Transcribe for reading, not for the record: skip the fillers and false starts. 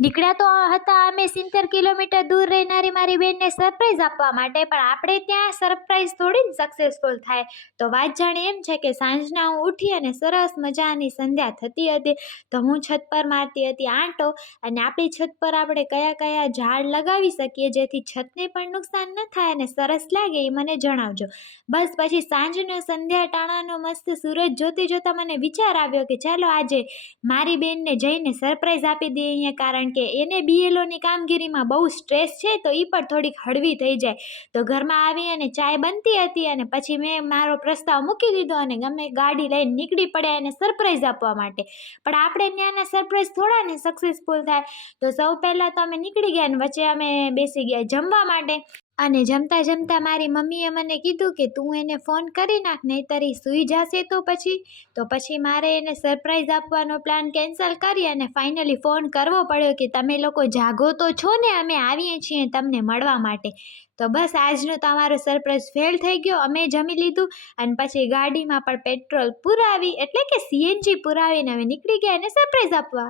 નીકળ્યા તો હતા અમે 70 કિલોમીટર દૂર રહેનારી મારી બેનને સરપ્રાઈઝ આપવા માટે, પણ આપણે ત્યાં સરપ્રાઈઝ થોડી સક્સેસફુલ થાય. તો વાત જાણે એમ છે કે સાંજના હું ઉઠી અને સરસ મજાની સંધ્યા થતી હતી, તો હું છત પર મારતી હતી આંટો. અને આપણી છત પર આપણે કયા કયા ઝાડ લગાવી શકીએ જેથી છતને પણ નુકસાન ન થાય અને સરસ લાગે એ મને જણાવજો. બસ પછી સાંજનો સંધ્યા ટાણાનો મસ્ત સૂરજ જોતી જોતા મને વિચાર આવ્યો કે ચાલો આજે મારી બેનને જઈને સરપ્રાઈઝ આપી દઈએ અહીંયા, કારણ કે એને બીએલઓની કામગીરીમાં બહુ સ્ટ્રેસ છે, તો એ પણ થોડીક હળવી થઈ જાય. તો ઘરમાં આવી અને ચાય બનતી હતી અને પછી મેં મારો પ્રસ્તાવ મૂકી દીધો અને ગમે ગાડી લઈને નીકળી પડ્યા એને સરપ્રાઈઝ આપવા માટે. પણ આપણે ત્યાંના સરપ્રાઈઝ થોડા ને સક્સેસફુલ થાય. તો સૌ પહેલાં તો અમે નીકળી ગયા અને વચ્ચે અમે બેસી ગયા જમવા માટે. અને જમતા જમતા મારી મમ્મીએ મને કીધું કે તું એને ફોન કરી નાખ, નહીંતર ઈ સૂઈ જશે તો પછી મારે એને સરપ્રાઈઝ આપવાનો પ્લાન કેન્સલ કરી અને ફાઇનલી ફોન કરવો પડ્યો કે તમે લોકો જાગો તો છો ને, અમે આવીએ છીએ તમને મળવા માટે. તો બસ આજનો તમારો સરપ્રાઈઝ ફેલ થઈ ગયો. અમે જમી લીધું અને પછી ગાડીમાં પણ પેટ્રોલ પુરાવી એટલે કે સીએનજી પુરાવીને અમે નીકળી ગયા એને સરપ્રાઈઝ આપવા.